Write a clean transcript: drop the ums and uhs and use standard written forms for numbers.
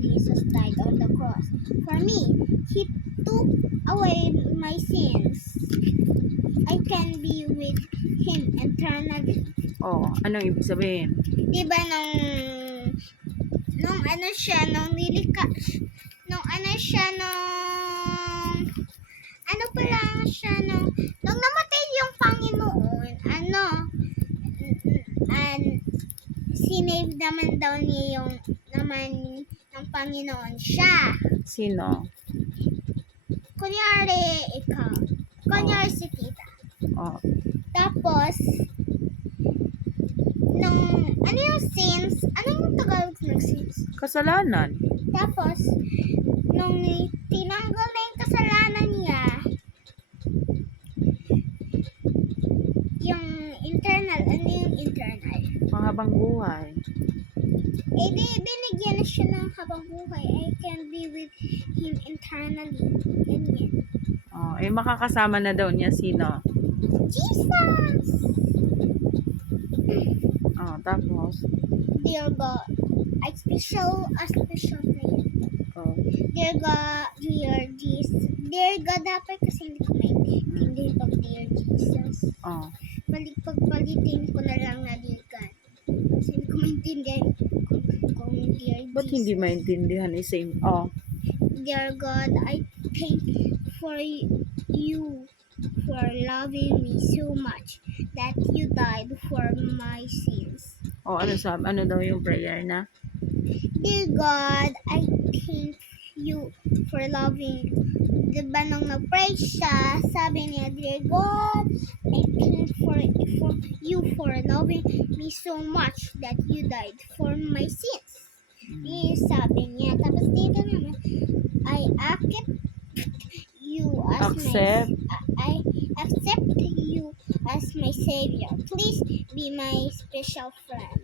Jesus died on the cross for me. He took away my sins. I can be with Him eternally. Oh, anong ibig sabihin? Diba nung ano siya, nung nilika, nung ano siya, ano pa lang siya, nung namatay yung Panginoon, and sinave naman daw niya yung naman ng Panginoon siya. Sino? Kunyari, ikaw. Kunyari si tita. Oh, Tapos, ano yung sins? Ano yung Tagalog ng sins? kasalanan. Tapos, nung tinanggal na yung kasalanan niya, yung internal, ano yung internal? Mahabang buhay. Eh di, binigyan na siya ng habang buhay. I can be with Him internally. Ganyan. Oh, makakasama na daw niya sino? Jesus! Oh, tapos? Dear God, a special prayer. Oh, Dear God, dear Jesus. Dear God, dapat kasi hindi ko maintindihan pag dear Jesus. oh. Pagpalitin ko na lang na dear God. Kasi hindi ko maintindihan kung dear Jesus. Ba't hindi maintindihan eh, same? Oh, Dear God, I thank for you for loving me so much that you died for my sins. oh, ano daw yung prayer na? Dear God, I thank you for loving. Diba nung nag-pray siya, sabi niya, Dear God, I thank for you for loving me so much that you died for my sins. Sabi niya. Tapos dito naman, I accept you as I accept you as my savior. Please be my special friend.